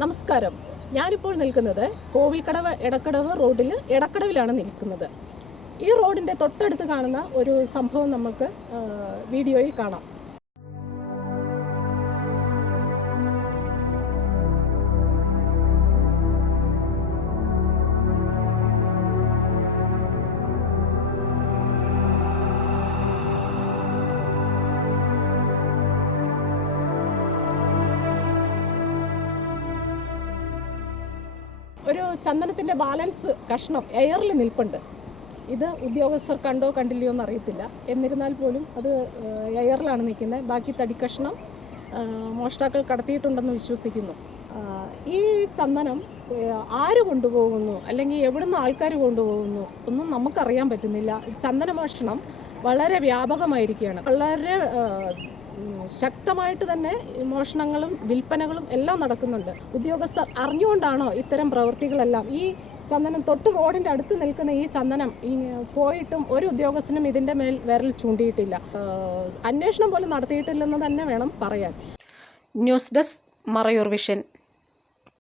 നമസ്കാരം. ഞാനിപ്പോൾ നിൽക്കുന്നത് കോവിൽക്കടവ് എടക്കടവ് റോഡിൽ എടക്കടവിലാണ് നിൽക്കുന്നത്. ഈ റോഡിൻ്റെ തൊട്ടടുത്ത് കാണുന്ന ഒരു സംഭവം നമുക്ക് വീഡിയോയിൽ കാണാം. ഒരു ചന്ദനത്തിൻ്റെ ബാലൻസ് കഷ്ണം എയറിൽ നിൽപ്പുണ്ട്. ഇത് ഉദ്യോഗസ്ഥർ കണ്ടോ കണ്ടില്ലയോ എന്ന് അറിയത്തില്ല. എന്നിരുന്നാൽ പോലും അത് എയറിലാണ് നിൽക്കുന്നത്. ബാക്കി തടി കഷ്ണം മോഷ്ടാക്കൾ കടത്തിയിട്ടുണ്ടെന്ന് വിശ്വസിക്കുന്നു. ഈ ചന്ദനം ആര് കൊണ്ടുപോകുന്നു അല്ലെങ്കിൽ എവിടുന്ന് ആൾക്കാർ കൊണ്ടുപോകുന്നു ഒന്നും നമുക്കറിയാൻ പറ്റുന്നില്ല. ചന്ദന മോഷണം വളരെ വ്യാപകമായിരിക്കുകയാണ്. വളരെ ശക്തമായിട്ട് തന്നെ മോഷണങ്ങളും വിൽപ്പനകളും എല്ലാം നടക്കുന്നുണ്ട്. ഉദ്യോഗസ്ഥർ അറിഞ്ഞുകൊണ്ടാണോ ഇത്തരം പ്രവൃത്തികളെല്ലാം? ഈ ചന്ദനം തൊട്ട് റോഡിൻ്റെ അടുത്ത് നിൽക്കുന്ന ഈ ചന്ദനം പോയിട്ടും ഒരു ഉദ്യോഗസ്ഥനും ഇതിൻ്റെ മേൽ വിരൽ ചൂണ്ടിയിട്ടില്ല. അന്വേഷണം പോലും നടത്തിയിട്ടില്ലെന്ന് തന്നെ വേണം പറയാൻ. News desk Marayoor vision.